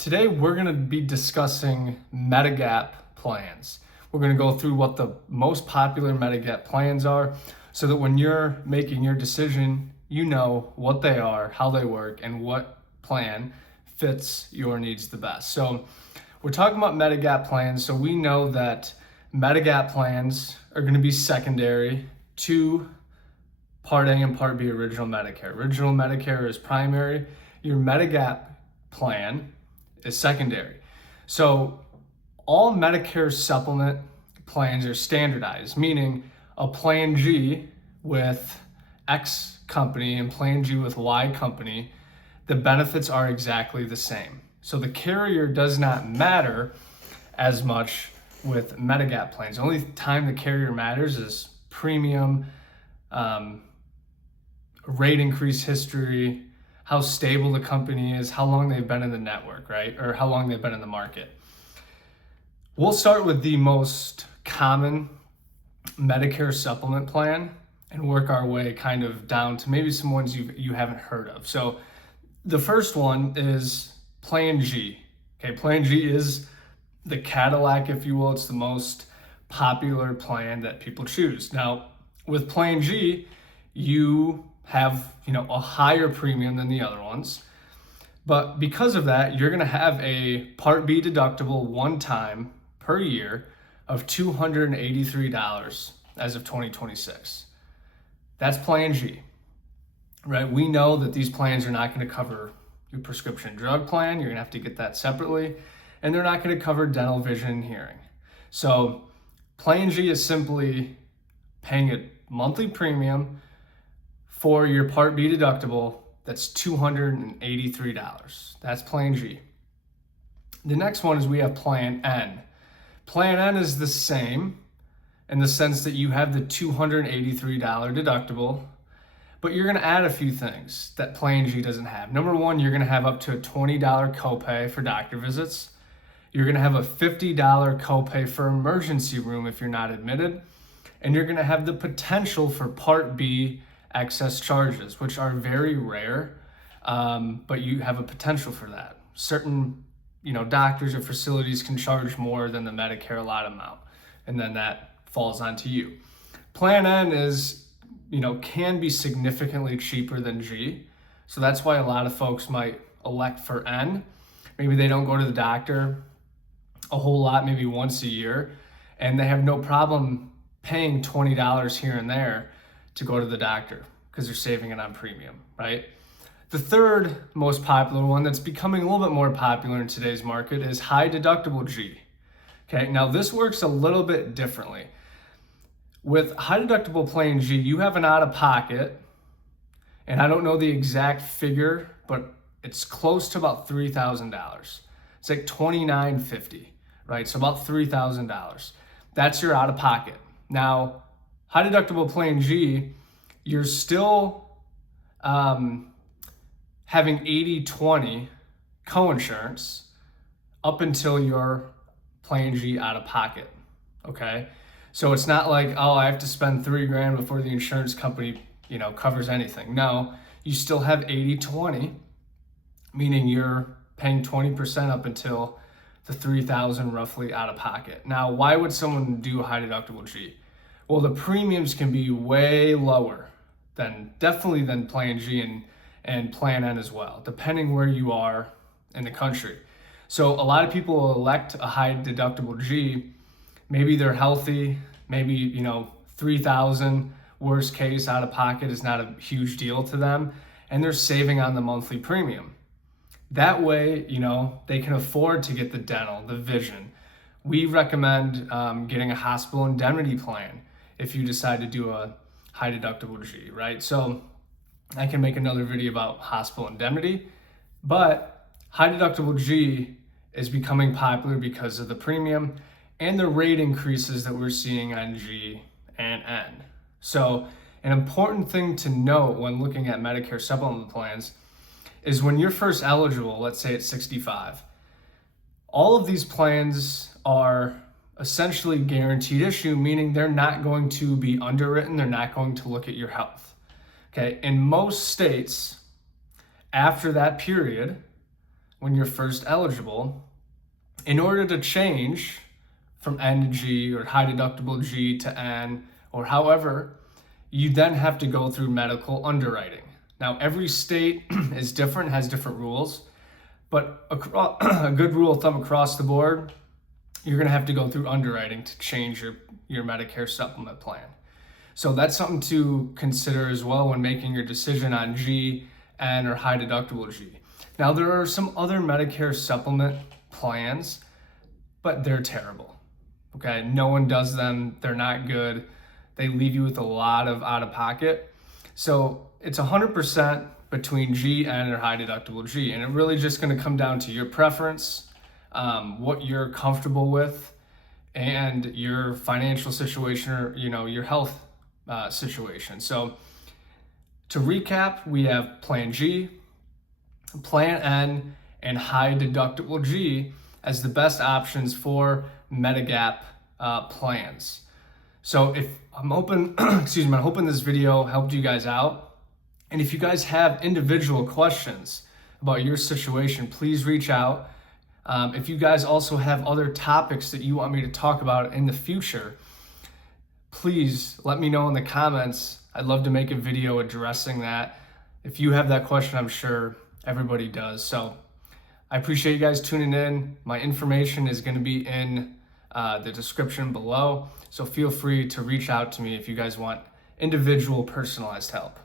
Today, we're going to be discussing Medigap plans. We're going to go through what the most popular Medigap plans are so that when you're making your decision, you know what they are, how they work, and what plan fits your needs the best. So we're talking about Medigap plans. So we know that Medigap plans are going to be secondary to Part A and Part B original Medicare. Original Medicare is primary. Your Medigap plan is secondary. So all Medicare Supplement plans are standardized, meaning a Plan G with X company and Plan G with Y company, the benefits are exactly the same. So the carrier does not matter as much with Medigap plans. The only time the carrier matters is premium, rate increase history, how stable the company is, how long they've been in the network, right? Or how long they've been in the market. We'll start with the most common Medicare Supplement plan and work our way kind of down to maybe some ones you haven't heard of. So the first one is Plan G. Okay, Plan G is the Cadillac, if you will. It's the most popular plan that people choose. Now, with Plan G, you have a higher premium than the other ones, but because of that, you're going to have a Part B deductible one time per year of $283 as of 2026. That's Plan G, right? We know that these plans are not going to cover your prescription drug plan. You're going to have to get that separately, and they're not going to cover dental, vision, and hearing. So Plan G is simply paying a monthly premium for your Part B deductible, that's $283. That's Plan G. The next one is we have Plan N. Plan N is the same in the sense that you have the $283 deductible, but you're going to add a few things that Plan G doesn't have. Number one, you're going to have up to a $20 copay for doctor visits. You're going to have a $50 copay for emergency room if you're not admitted, and you're going to have the potential for Part B excess charges, which are very rare, but you have a potential for that. Certain, doctors or facilities can charge more than the Medicare allowed amount, and then that falls onto you. Plan N is, can be significantly cheaper than G, so that's why a lot of folks might elect for N. Maybe they don't go to the doctor a whole lot, maybe once a year, and they have no problem paying $20 here and there to go to the doctor because they're saving it on premium, right? The third most popular one that's becoming a little bit more popular in today's market is high deductible G. Okay, now this works a little bit differently. With high deductible Plan G, you have an out-of-pocket, and I don't know the exact figure, but it's close to about $3,000. It's like $2,950, right? So about $3,000. That's your out-of-pocket. Now, high deductible Plan G, you're still having 80/20 coinsurance up until your Plan G out of pocket. Okay, so it's not like, oh, I have to spend $3,000 before the insurance company covers anything. No, you still have 80/20, meaning you're paying 20% up until the $3,000 roughly out of pocket. Now, why would someone do high deductible G? Well, the premiums can be way lower than Plan G and Plan N as well, depending where you are in the country. So a lot of people will elect a high deductible G. Maybe they're healthy, maybe, $3,000 worst case out of pocket is not a huge deal to them, and they're saving on the monthly premium. That way, they can afford to get the dental, the vision. We recommend getting a hospital indemnity plan if you decide to do a high deductible G, right? So I can make another video about hospital indemnity, but high deductible G is becoming popular because of the premium and the rate increases that we're seeing on G and N. So an important thing to note when looking at Medicare supplement plans is when you're first eligible, let's say at 65, all of these plans are essentially guaranteed issue, meaning they're not going to be underwritten, they're not going to look at your health. Okay, in most states, after that period, when you're first eligible, in order to change from N to G or high deductible G to N or however, you then have to go through medical underwriting. Now, every state is different, has different rules, but a good rule of thumb across the board, you're gonna have to go through underwriting to change your Medicare Supplement plan. So that's something to consider as well when making your decision on G, N, or high deductible G. Now, there are some other Medicare Supplement plans, but they're terrible. Okay, no one does them. They're not good. They leave you with a lot of out of pocket. So it's 100% between G, N, or high deductible G. And it really just gonna come down to your preference, what you're comfortable with, and your financial situation or your health situation. So to recap, we have Plan G, Plan N, and high deductible G as the best options for Medigap plans. So if I'm hoping, I'm hoping this video helped you guys out. And if you guys have individual questions about your situation, please reach out. If you guys also have other topics that you want me to talk about in the future, please let me know in the comments. I'd love to make a video addressing that. If you have that question, I'm sure everybody does. So I appreciate you guys tuning in. My information is going to be in the description below. So feel free to reach out to me if you guys want individual personalized help.